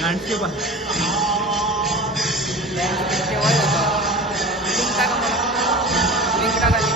Landscape आहे. तेव्हा link टाका मला, लिंक टाका link.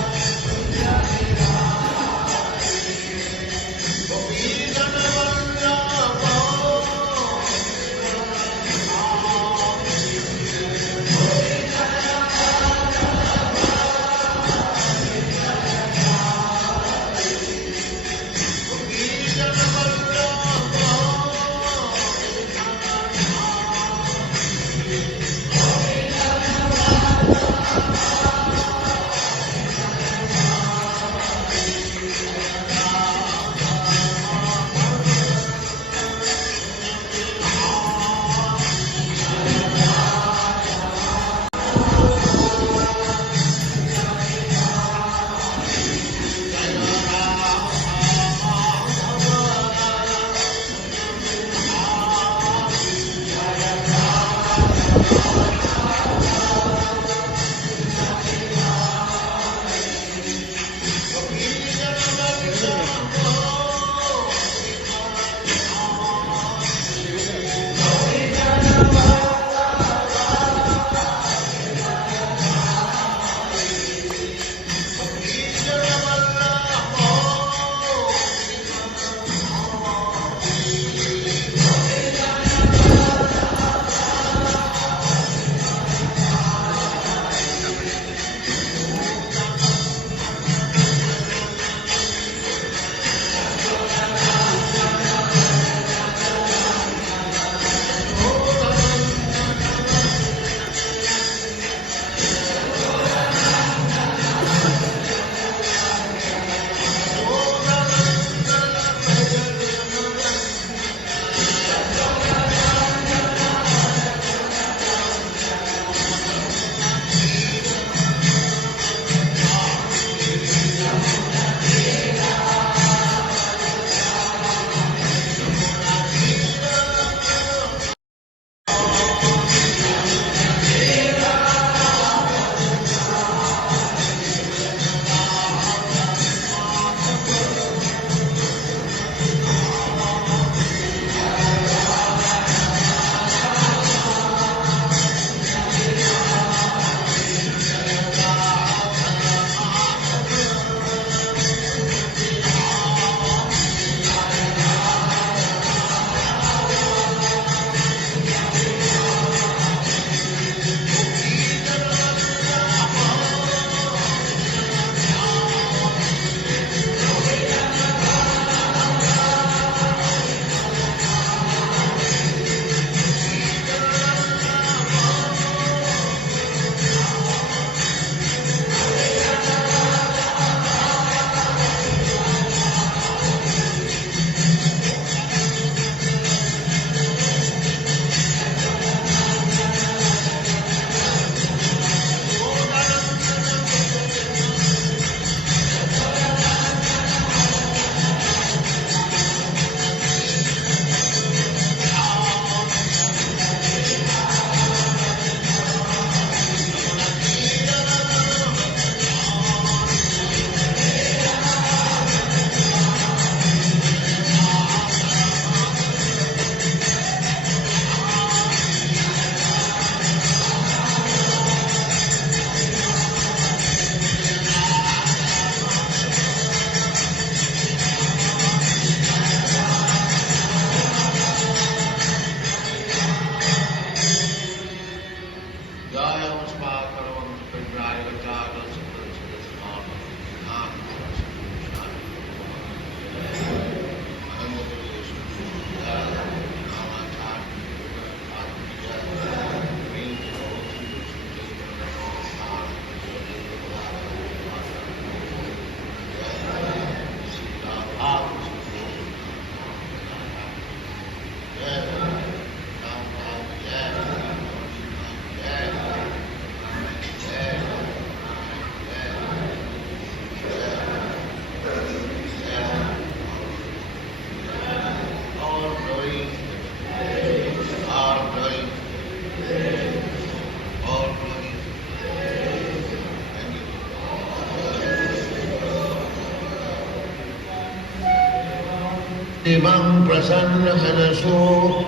Imam prasanna manaso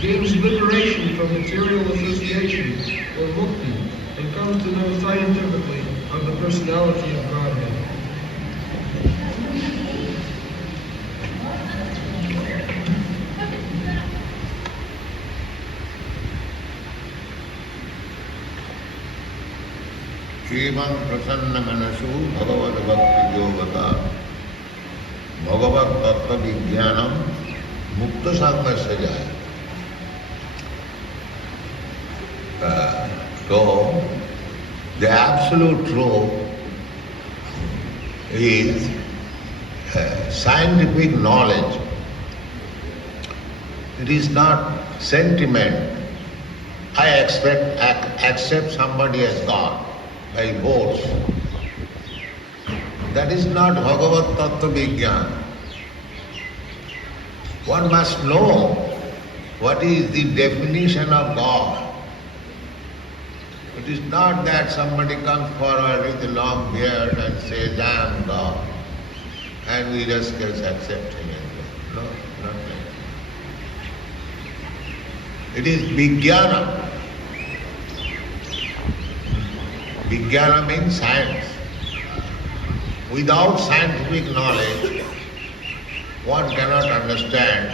gains liberation from material association, or mukti, and comes to know scientifically of the personality of Godhead. Evam prasanna manasu bhagavad bhakti yogata bhagavad tattva vijnanam mukta sangasya jaya. So, the absolute truth is scientific knowledge. It is not sentiment. I accept somebody as God by force. That is not Bhagavad Tattva Vijnana. One must know what is the definition of God. It is not that somebody comes forward with a long beard and says, I am God, and we just accept him. No, not that. It is Vijnana. Vijnana means science. Without scientific knowledge, one cannot understand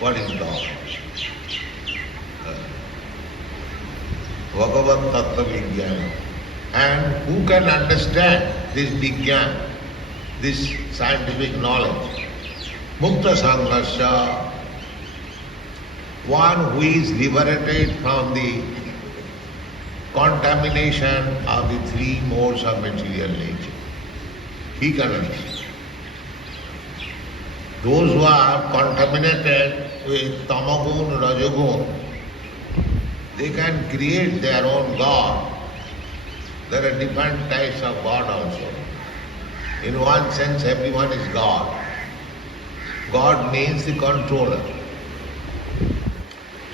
what is God. Bhagavad Tattva Vijnana. And who can understand this Vijnana, this scientific knowledge? Mukta Sanghasya, one who is liberated from the contamination of the three modes of material nature. He can understand. Those who are contaminated with tamagun, rajagun, they can create their own God. There are different types of God also. In one sense, everyone is God. God means the controller.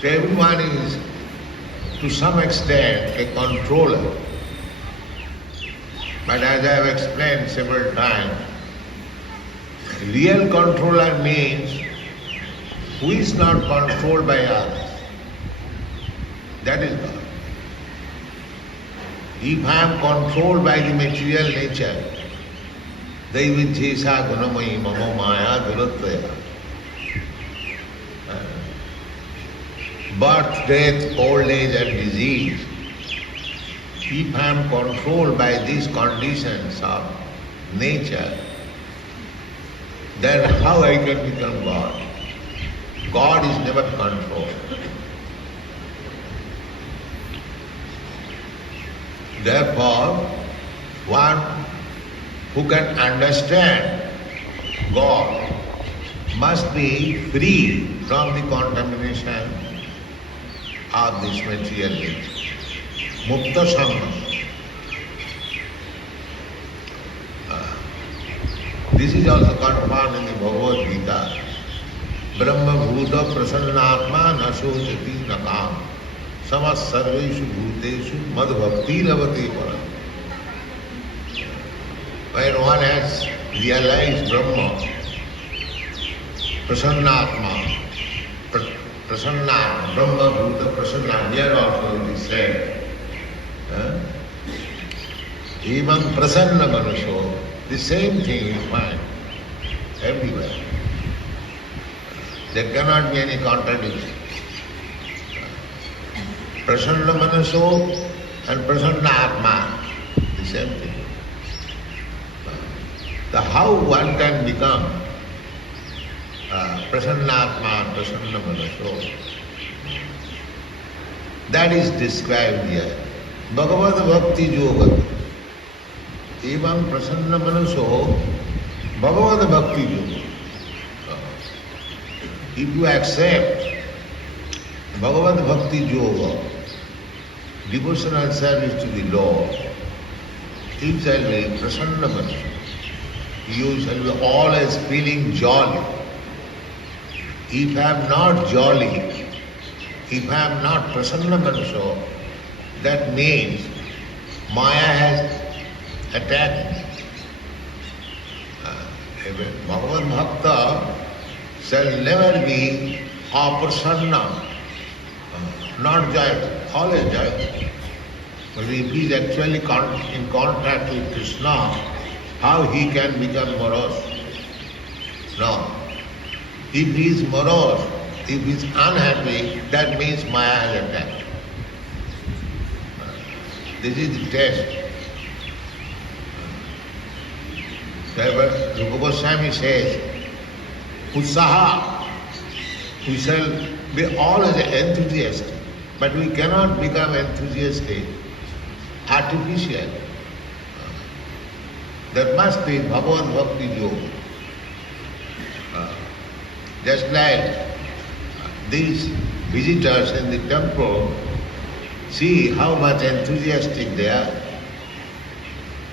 So everyone is, to some extent, a controller. But as I have explained several times, real controller means who is not controlled by others. That is God. If I am controlled by the material nature, Daivichesa gunamayi mamo maya durattvaya. Birth, death, old age and disease. If I am controlled by these conditions of nature, then how I can become God? God is never controlled. Therefore, one who can understand God must be free from the contamination of this material nature. Mukta Sangha. This is also confirmed in the Bhagavad Gita. Brahma Bhuta Prasannatma Nasojati Nakam Samas Sarveshu Bhuteshu Mad Bhakti Lavati Param. When one has realized Brahma, Prasannatma, Prasanna, Brahma Bhuta Prasanna, here also it is said, even Prasanna Manusho, the same thing you find everywhere. There cannot be any contradiction. Prasanna Manusho and Prasanna Atma, the same thing. The how one can become Prasannatma, Prasanna Manasho, that is described here. Bhagavad Bhakti Yoga. Evam Prasanna Manasho, Bhagavad Bhakti Yoga. If you accept Bhagavad Bhakti Yoga, devotional service to the Lord, you shall be Prasanna Manasho. You shall be always feeling jolly. If I am not jolly, if I am not Prasanna Manasho, that means Maya has attacked me. Bhagavad Bhakta shall never be aprasanna. not joyful, always joyful. But if he is actually in contact with Krishna, how he can become morose? No. If he is morose, if he is unhappy, that means Maya has attacked. This is the test. Rupa Goswami says, Utsaha, we shall be always enthusiastic, but we cannot become enthusiastic, artificial. There must be Bhagavad Bhakti Yoga. Just like these visitors in the temple, see how much enthusiastic they are.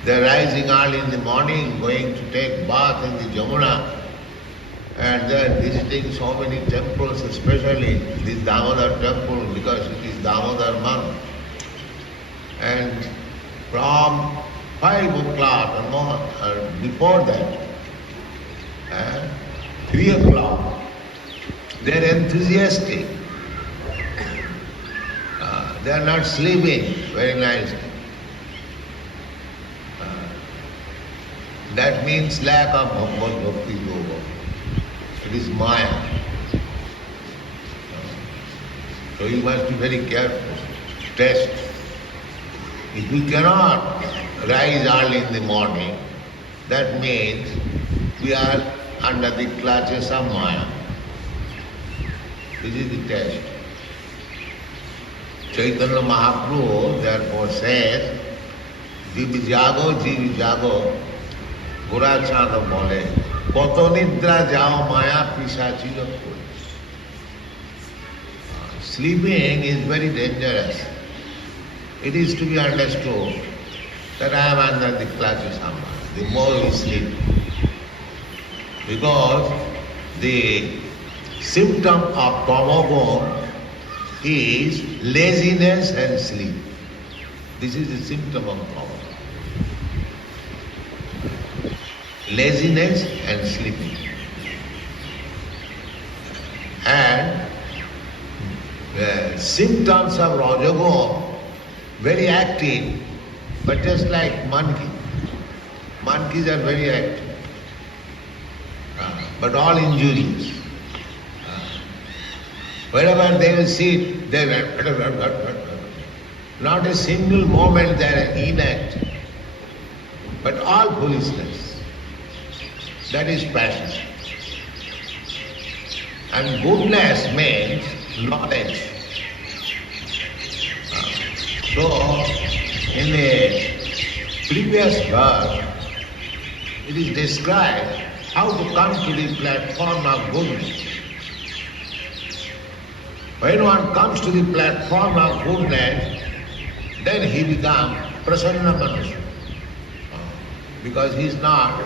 They are rising early in the morning, going to take bath in the Jamuna, and they are visiting so many temples, especially this Damodar temple, because it is Damodar month. And from 5 o'clock or more, or before that, 3 o'clock, they are enthusiastic. They are not sleeping very nicely. That means lack of Bhagavad Bhakti Yoga. It is Maya. So you must be very careful. Test. If we cannot rise early in the morning, that means we are under the clutches of Maya. This is the test. Chaitanya Mahaprabhu therefore says, Jiv jago, Gura Chana bole, Koto nidra jao maya pisachi kore. Sleeping is very dangerous. It is to be understood that I am under the clutches of Maya. The more we sleep. Because the symptom of tamoguna is laziness and sleep. This is the symptom of tamoguna. Laziness and sleeping. And the symptoms of rajoguna, very active, but just like monkey. Monkeys are very active, but all injurious. Wherever they will sit, they will not a single moment they are inactive, but all foolishness. That is passion. And goodness means knowledge. So, in the previous verse, it is described how to come to the platform of goodness. When one comes to the platform of goodness, then he becomes prasanna manusya. Because he is not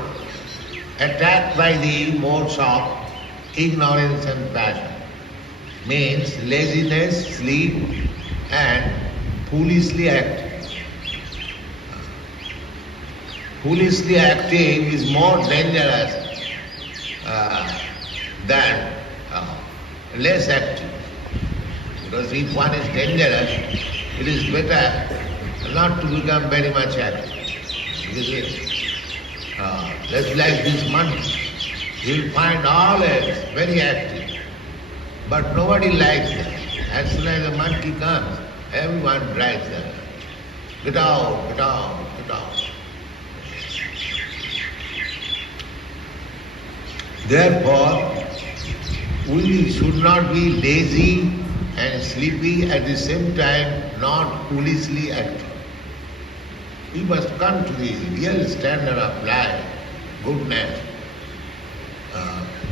attacked by the modes of ignorance and passion. Means laziness, sleep, and foolishly active. Foolishly active is more dangerous than less active. Because if one is dangerous, it is better not to become very much active. Just like this monkey, you will find always very active. But nobody likes them. As soon as a monkey comes, everyone drives them. Get out, get out, get out. Therefore, we should not be lazy and sleepy at the same time, not foolishly active. We must come to the real standard of life, goodness.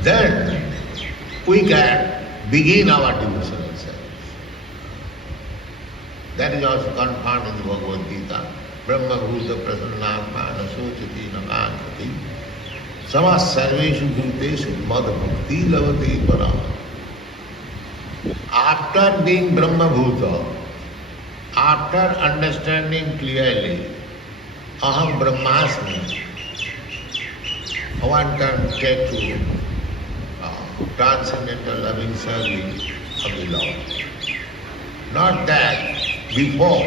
Then we can begin our devotional service. That is also confirmed in the Bhagavad Gita. Brahma bhuta prasannatma nasochati nakankati samas sarveshu bhuteshu mad bhakti lavate para. After being Brahma bhuta, after understanding clearly Aham Brahmasmi, one can take to transcendental loving service of the Lord. Not that before.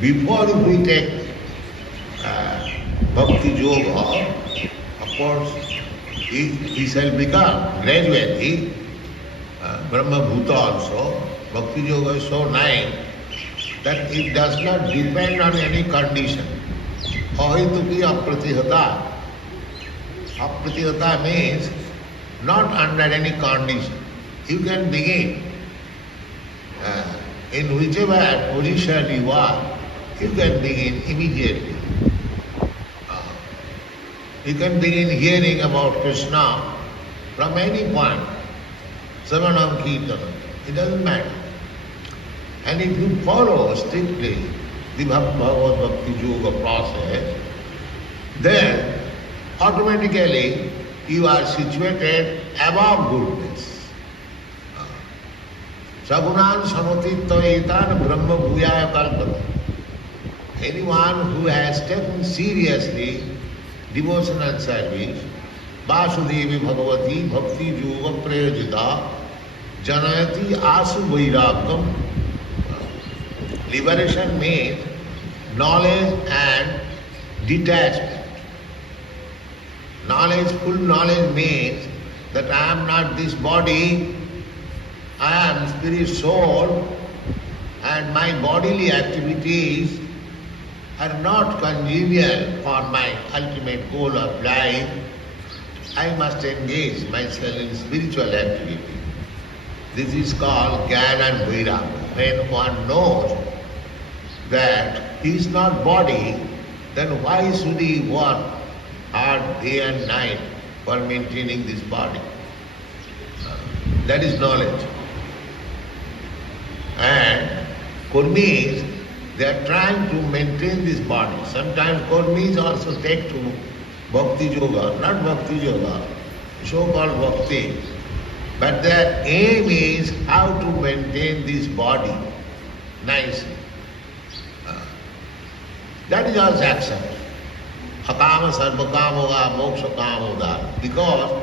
Before if we take Bhakti Yoga, of course, he shall become gradually Brahma Bhuta also. Bhakti Yoga is so nice that it does not depend on any condition. Ahituki apratihata. Apratihata means not under any condition. You can begin in whichever position you are, you can begin immediately. You can begin hearing about Krishna from any point. Savanam Kirtanam. It doesn't matter. And if you follow strictly the Bhagavad Bhakti Yoga process, then automatically you are situated above goodness. Sagunan samatittvaetan brahma bhuyaya kalpata. Anyone who has taken seriously devotional service, Vasudevi Bhagavati Bhakti Yoga Prayojita Janayati Asu Vairagam. Liberation means knowledge and detachment. Full knowledge means that I am not this body, I am spirit soul, and my bodily activities are not congenial for my ultimate goal of life. I must engage myself in spiritual activity. This is called Jnana and Vairagya. When one knows that he is not body, then why should he work hard day and night for maintaining this body? That is knowledge. And Kurmis, they are trying to maintain this body. Sometimes Kurmis also take to Bhakti Yoga, not Bhakti Yoga, so-called Bhakti. But their aim is how to maintain this body nicely. That is also accepted. Akama sarvakamoga moksha kamoda. Because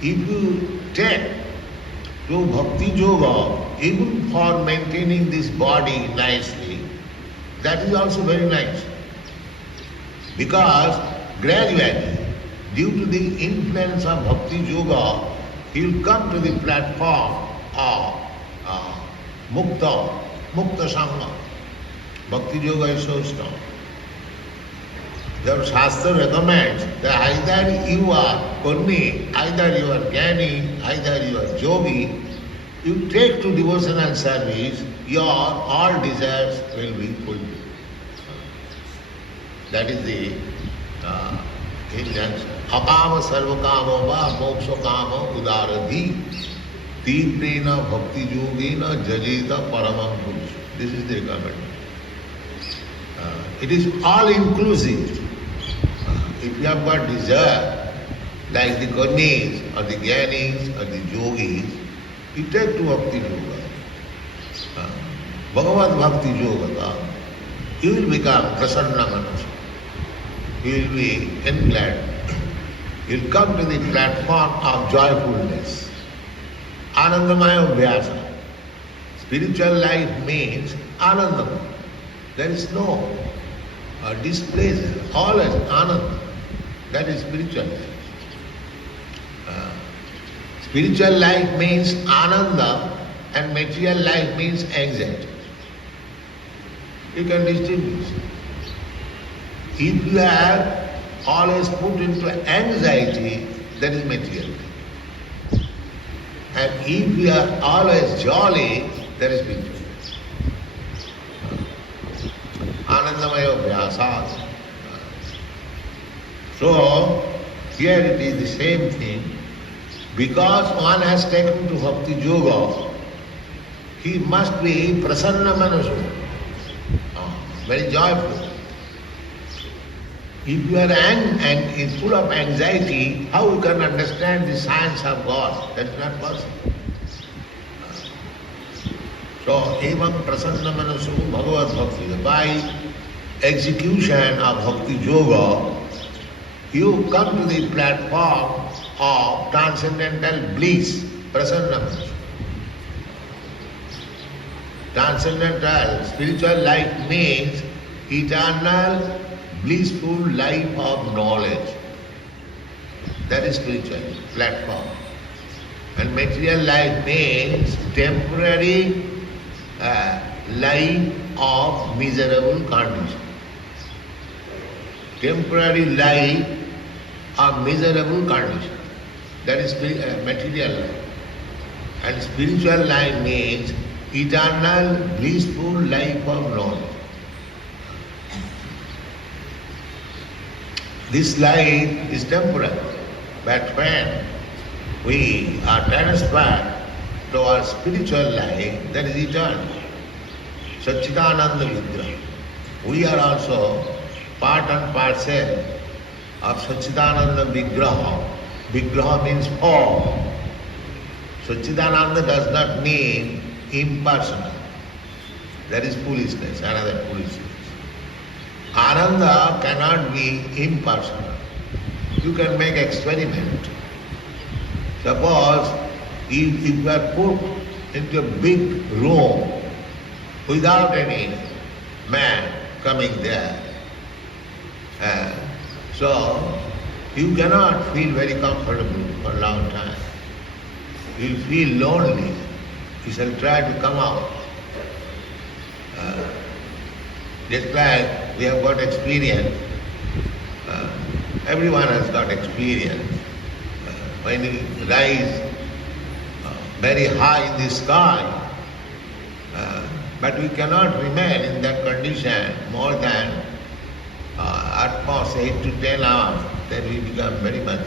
if you take to Bhakti Yoga, even for maintaining this body nicely, that is also very nice. Because gradually, due to the influence of Bhakti Yoga, he will come to the platform of Mukta Sangha. Bhakti Yoga is so strong. The Shastra recommends that either you are Kurmi, either you are Jnani, either you are Yogi, you take to devotional service, your all desires will be fulfilled. That is the injunction. Akama sarvakama va moksha kama udaradhi tiprena bhakti yogena jajita paramam purusha. This is the recommendation. It is all inclusive. If you have got desire, like the Kurmis or the Jnanis or the Yogis, you take to Bhakti Yoga. Bhagavad Bhakti Yoga, you will become prasanna manusya. You will be englad. You will come to the platform of joyfulness. Anandamaya Abhyasa. Spiritual life means anandamaya. There is no displeasure, always ananda. That is spiritual life. Spiritual life means ananda and material life means anxiety. You can distinguish. If you are always put into anxiety, that is material. And if you are always jolly, that is spiritual. Anandamaya Vyasas. So, here it is the same thing. Because one has taken to Bhakti Yoga, he must be prasanna manasya, very joyful. If you are full of anxiety, how you can understand the science of God? That is not possible. So, evam prasanna manasya bhagavad bhakti. By execution of Bhakti Yoga, you come to the platform of transcendental bliss, prasanna manasya. Transcendental spiritual life means eternal, blissful life of knowledge. That is spiritual platform. And material life means temporary life of miserable condition. Temporary life of miserable condition. That is material life. And spiritual life means eternal, blissful life of knowledge. This life is temporary, but when we are transferred to our spiritual life, that is eternal. Satchidananda Vigraha. We are also part and parcel of Satchidananda Vigraha. Vigraha means form. Satchidananda does not mean impersonal. That is foolishness, another foolishness. Ananda cannot be impersonal. You can make experiment. Suppose if you are put into a big room without any man coming there, so you cannot feel very comfortable for a long time. You feel lonely. You shall try to come out. Just like we have got experience. Everyone has got experience. When you rise very high in the sky, but we cannot remain in that condition more than at most 8 to 10 hours, then we become very much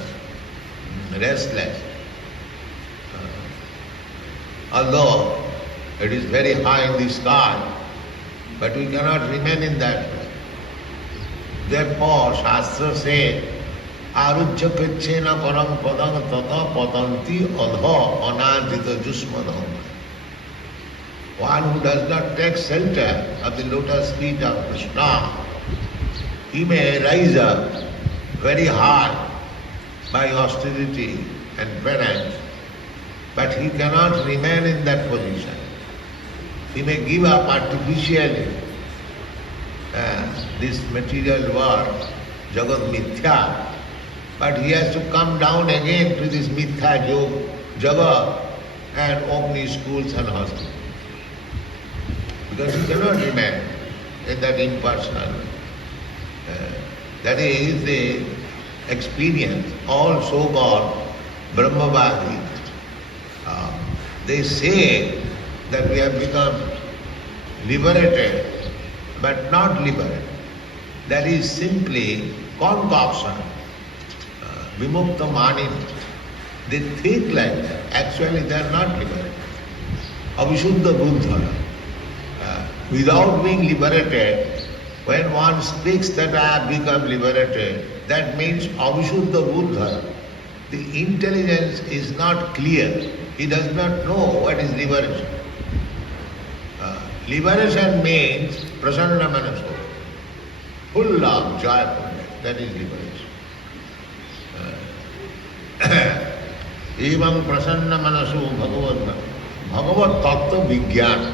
restless. Although it is very high in the sky, but we cannot remain in that way. Therefore, Shastra says, Arujya Kachena Param Padam Tata Patanti Adha Anajita Jusmadam. One who does not take shelter of the lotus feet of Krishna, he may rise up very high by austerity and penance, but he cannot remain in that position. He may give up artificially this material world, Jagat Mithya, but he has to come down again to this Mithya Jagat and open his schools and hospitals. Because he cannot remain in that impersonal. That is the experience. All so-called Brahmavadis, they say that we have become liberated, but not liberated. That is simply concoction. Vimukta Manin. They think like that. Actually they are not liberated. Avishuddha Buddha. Without being liberated, when one speaks that I have become liberated, that means Avishuddha Buddha. The intelligence is not clear. He does not know what is liberation. Liberation means prasanna manaso, full of joyfulness. That is liberation. Evam prasanna manaso bhagavad bhagavad tattva vijnana.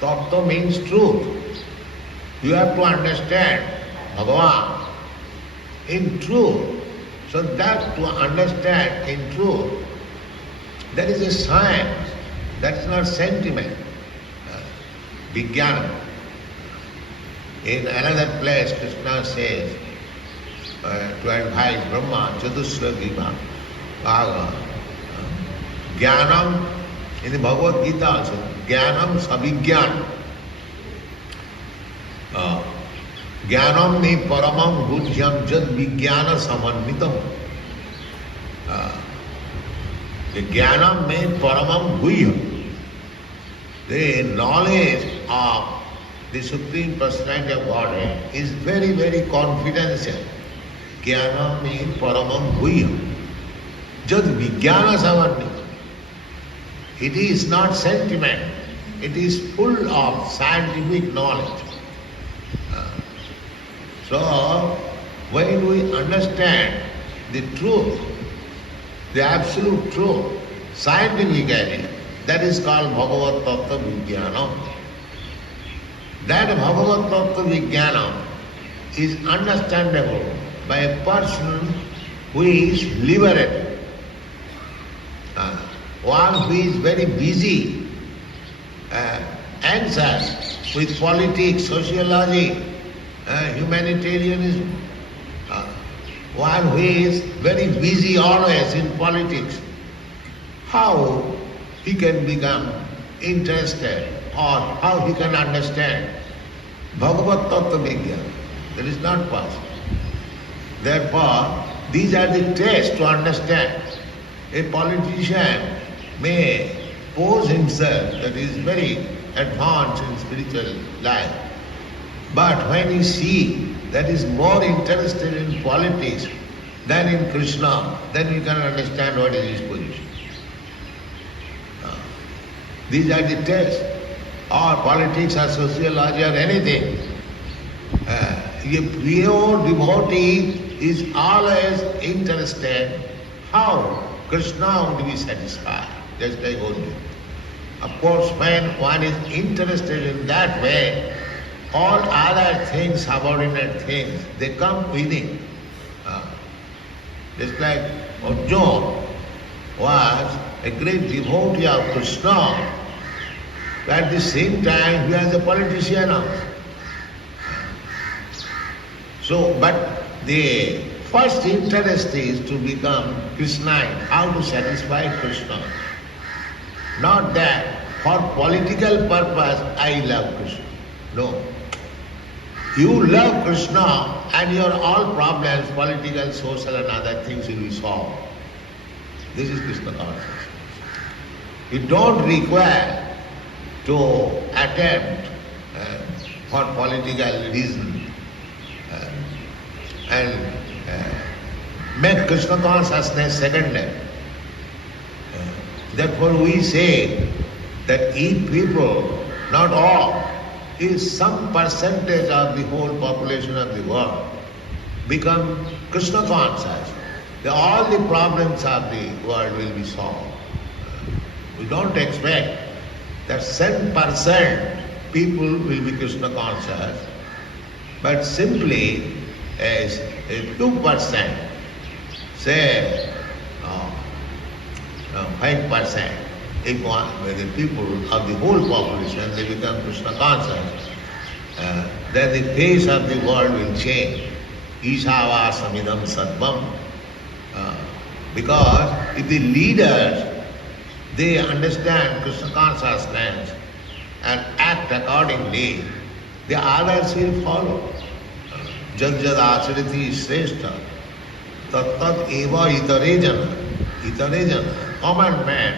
Tattva means truth. You have to understand Bhagavan in truth. So that to understand in truth, that is a science. That's not sentiment. Vijnana. In another place, Krishna says to advise Brahma, Chatushra Bhaga, Jnanam, in the Bhagavad Gita also, Jnanam Savijnana. Jnanam me paramam buddhyam jad vijnana samanvitam. The Jnanam me paramam guhyam. The knowledge of the Supreme Personality of Godhead is very, very confidential. Jnanam me paramam guhyam. Jad vijnana samanvitam. It is not sentiment. It is full of scientific knowledge. So, when we understand the truth, the absolute truth, scientifically, That is called Bhagavat Tattva Vijnana. That Bhagavat Tattva Vijnana is understandable by a person who is liberated. One who is very busy, anxious with politics, sociology, humanitarianism. One who is very busy always in politics. How he can become interested or how he can understand Bhagavat Tattva Vijnana? That is not possible. Therefore, these are the tests to understand. A politician may pose himself that he is very advanced in spiritual life. But when you see that he is more interested in politics than in Krishna, then you can understand what is his position. These are the tests. Or politics or sociology or anything. A pure devotee is always interested how Krishna would be satisfied, just like Arjuna. Of course, when one is interested in that way, all other things, subordinate things, they come within. Just like Arjuna was a great devotee of Krishna, but at the same time he was a politician also. So, but the first interest is to become Krishnite, how to satisfy Krishna. Not that for political purpose I love Krishna. No. You love Krishna and your all problems, political, social and other things will be solved. This is Krishna consciousness. You don't require to attempt for political reason and make Krishna consciousness secondary. Therefore we say that if people, not all, if some percentage of the whole population of the world become Krishna conscious, then all the problems of the world will be solved. We don't expect that 10% people will be Krishna conscious, but simply as a 2%, say 5%, if the people of the whole population they become Krishna conscious, then the face of the world will change. Isavasamidam Sattvam. Because if the leaders they understand Krishna consciousness and act accordingly, the others will follow. Jad jad acharati shrestha tat tat eva itarejana. Itarejana, common man,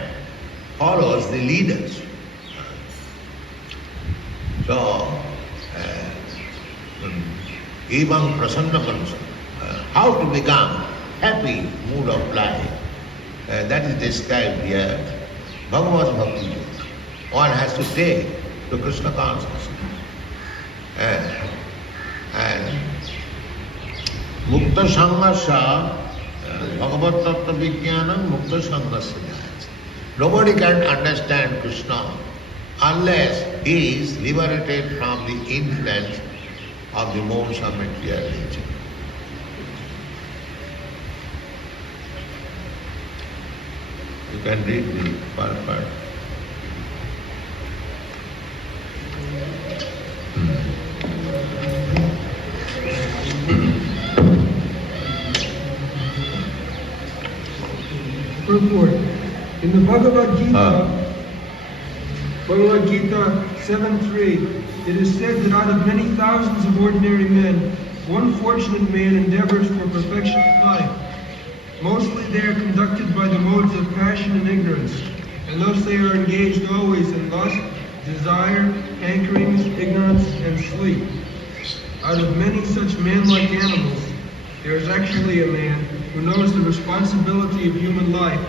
follows the leaders. So, evam prasanna pansa, how to become happy mood of life, that is described here. Bhagavad Bhakti. One has to take to Krishna consciousness. And Mukta Sanghasya, Bhagavad Tattva Vijnanam Mukta Sanghasya. Nobody can understand Krishna unless he is liberated from the influence of the modes of material nature. You can read the first part. Purport. In the Bhagavad Gita 7:3, it is said that out of many thousands of ordinary men, one fortunate man endeavors for perfection in life. Mostly they are conducted by the modes of passion and ignorance, and thus they are engaged always in lust, desire, hankerings, ignorance, and sleep. Out of many such man-like animals, there is actually a man who knows the responsibility of human life,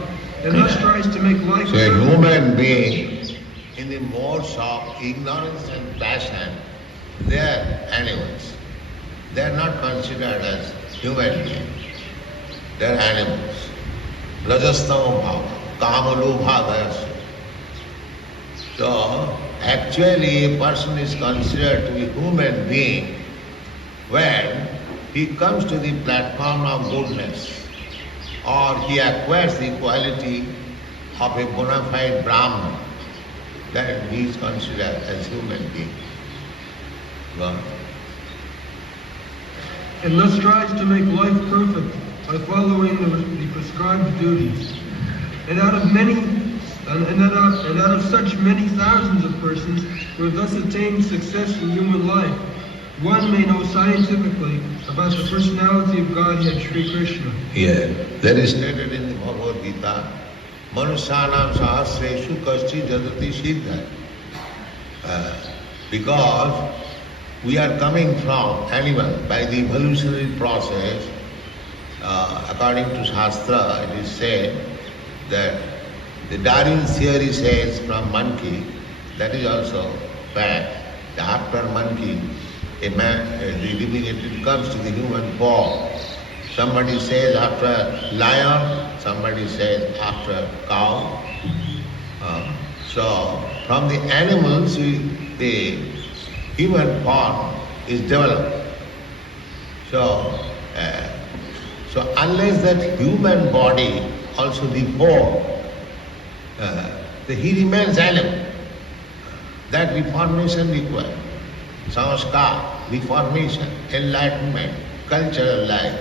and thus tries to make life... So a human being in the modes of ignorance and passion, they are animals. They are not considered as human beings. They are animals. Rajastama bhava, kama lobha dayasya. So, actually a person is considered to be human being when he comes to the platform of goodness or he acquires the quality of a bona fide Brahman, then he is considered as human being. Go. And thus strives to make life perfect by following the prescribed duties. And out of such many thousands of persons who have thus attained success in human life, one may know scientifically about the personality of Godhead Sri Krishna. Yeah, that is stated in the Bhagavad Gita. Manusyanam sahasreshu kaschi jadati siddha. Because we are coming from animal by the evolutionary process. According to Shastra, it is said that the Darwin theory says from monkey, that is also fact. After monkey, a man, it comes to the human form. Somebody says after lion, somebody says after cow. So from the animals, the human form is developed. So unless that human body also deformed, he remains animal. That reformation required. Sanskar, reformation, enlightenment, cultural life.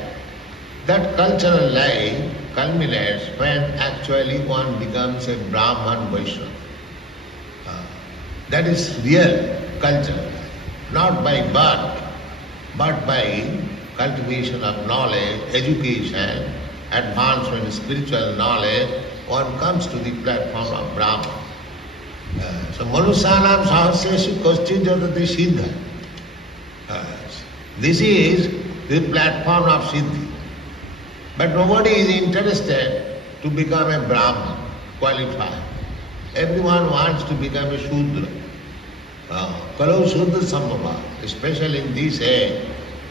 That cultural life culminates when actually one becomes a Brahman Vaishnava. That is real cultural life. Not by birth, but by cultivation of knowledge, education, advancement of spiritual knowledge, one comes to the platform of Brahman. So Manusyanam sahasreshu kaschit jadati siddha. This is the platform of Siddhi. But nobody is interested to become a Brahman, qualified. Everyone wants to become a Shudra. Kalau Shudra Sambhava, especially in this age,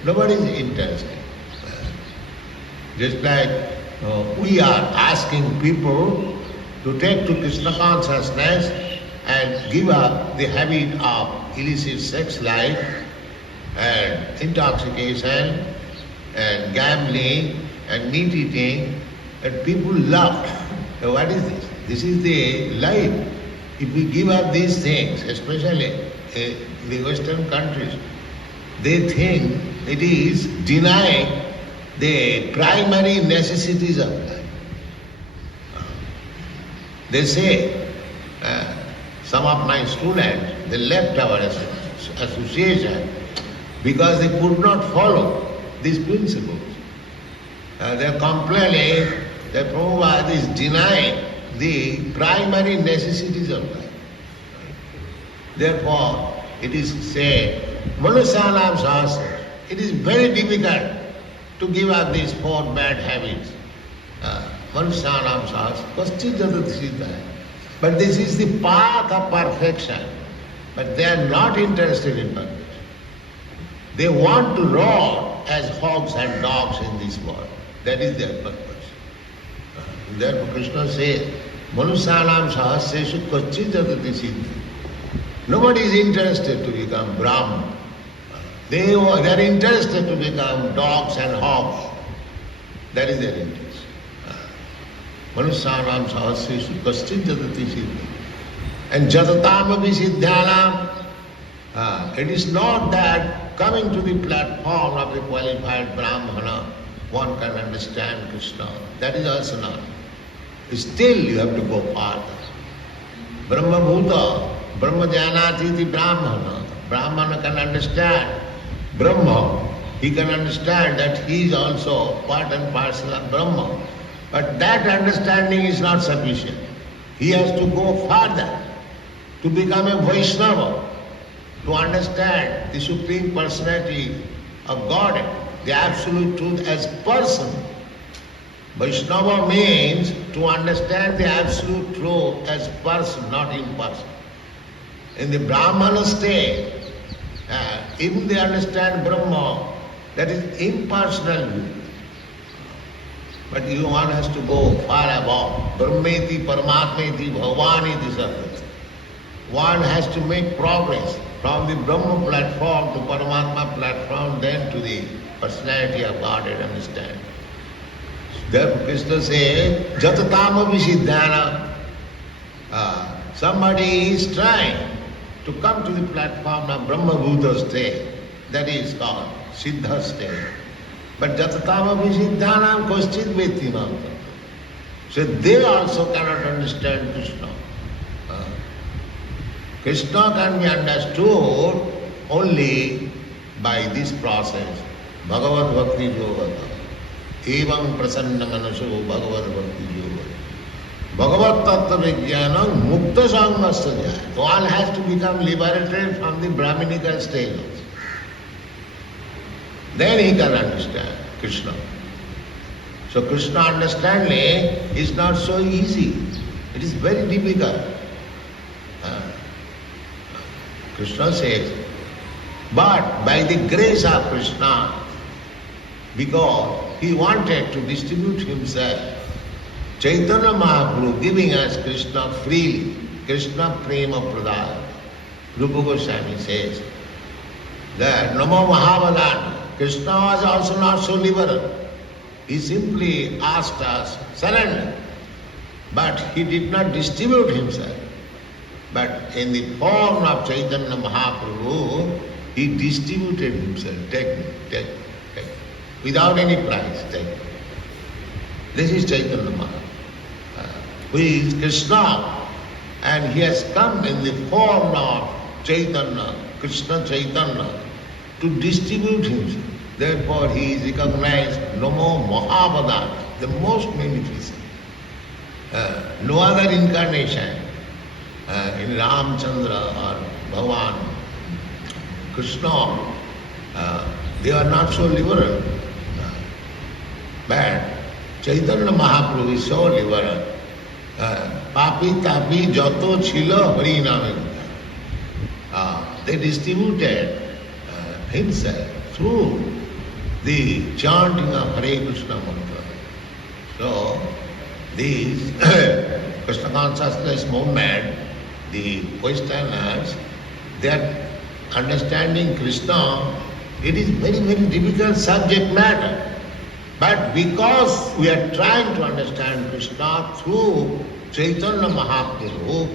nobody is interested. Just like we are asking people to take to Krishna consciousness and give up the habit of illicit sex life and intoxication and gambling and meat eating, and people love. So what is this? This is the life. If we give up these things, especially in the Western countries, they think it is denying the primary necessities of life. They say, some of my students, they left our association because they could not follow these principles. They are complaining that Prabhupada is denying the primary necessities of life. Therefore, it is said, Manusyanam sahasreshu. It is very difficult to give up these four bad habits. Manusyanam sahasreshu kaschit jadati siddha. But this is the path of perfection. But they are not interested in perfection. They want to roar as hogs and dogs in this world. That is their purpose. Therefore Krishna says, Manusyanam sahasreshu kaschit jadati siddha. Nobody is interested to become Brahman. They are interested to become dogs and hogs. That is their interest. Manusyanam sahasreshu kaschit jadati siddha. And jatatam api siddhyanam. It is not that coming to the platform of a qualified Brahmana, one can understand Krishna. That is also not. Still you have to go farther. Brahma Bhuta, Brahma Jnanati Brahmana. Brahmana can understand Brahma. He can understand that he is also part and parcel of Brahma. But that understanding is not sufficient. He has to go further to become a Vaishnava, to understand the Supreme Personality of God, the Absolute Truth as person. Vaishnava means to understand the Absolute Truth as person, not impersonal. In the Brahmana state, even they understand Brahma, that is impersonal view. But one has to go far above. Brahmeti, Paramatmeti, Bhagavaniti Sarvati. one has to make progress from the Brahma platform to Paramatma platform, then to the personality of Godhead, understand. Therefore Krishna says, Jatatama Visiddhana. Somebody is trying to come to the platform of Brahma Bhuta state. That is called Siddha state. But Jatatama Visiddhanam Koschit Vetimam. So they also cannot understand Krishna. Krishna can be understood only by this process. Bhagavad Bhakti Yoga. Evam Prasanna Manaso Bhagavad Bhakti Yoga. Bhagavad Tattva Vijnanam Mukta Sangmasya. One has to become liberated from the Brahminical stage. Then he can understand Krishna. So Krishna understanding is not so easy. It is very difficult. Krishna says, but by the grace of Krishna, because he wanted to distribute himself, Chaitanya Mahaprabhu giving us Krishna freely, Krishna Prema Pradaya. Rupa Goswami says that Namo Mahavadana, Krishna was also not so liberal. He simply asked us, surrender. But he did not distribute himself. But in the form of Chaitanya Mahaprabhu, he distributed himself. Take. Without any price, take. This is Chaitanya Mahaprabhu, who is Krishna, and he has come in the form of Chaitanya, Krishna Chaitanya, to distribute himself. Therefore he is recognized Namo Mahavadana, the most magnificent. No other incarnation in Ramchandra or Bhagavan, Krishna, they are not so liberal. But Chaitanya Mahaprabhu is so liberal. Papi tapi jato chilo hari name. They distributed himself through the chanting of Hare Krishna mantra. So, these Krishna consciousness movement, the Westerners, they are understanding Krishna. It is very, very difficult subject matter. But because we are trying to understand Krishna through Chaitanya Mahaprabhu,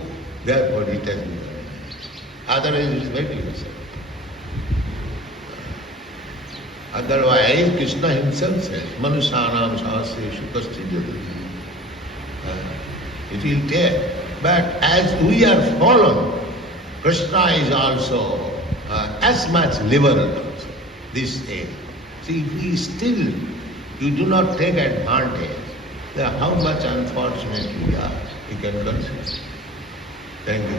therefore it has been. Otherwise it is very difficult. Otherwise, Krishna himself says, Manushanam Sahasreshu Kaschidya. It will take. But as we are following, Krishna is also as much liberal also, this age. See, if we still, you do not take advantage, then how much unfortunate we are, you can consider. Thank you.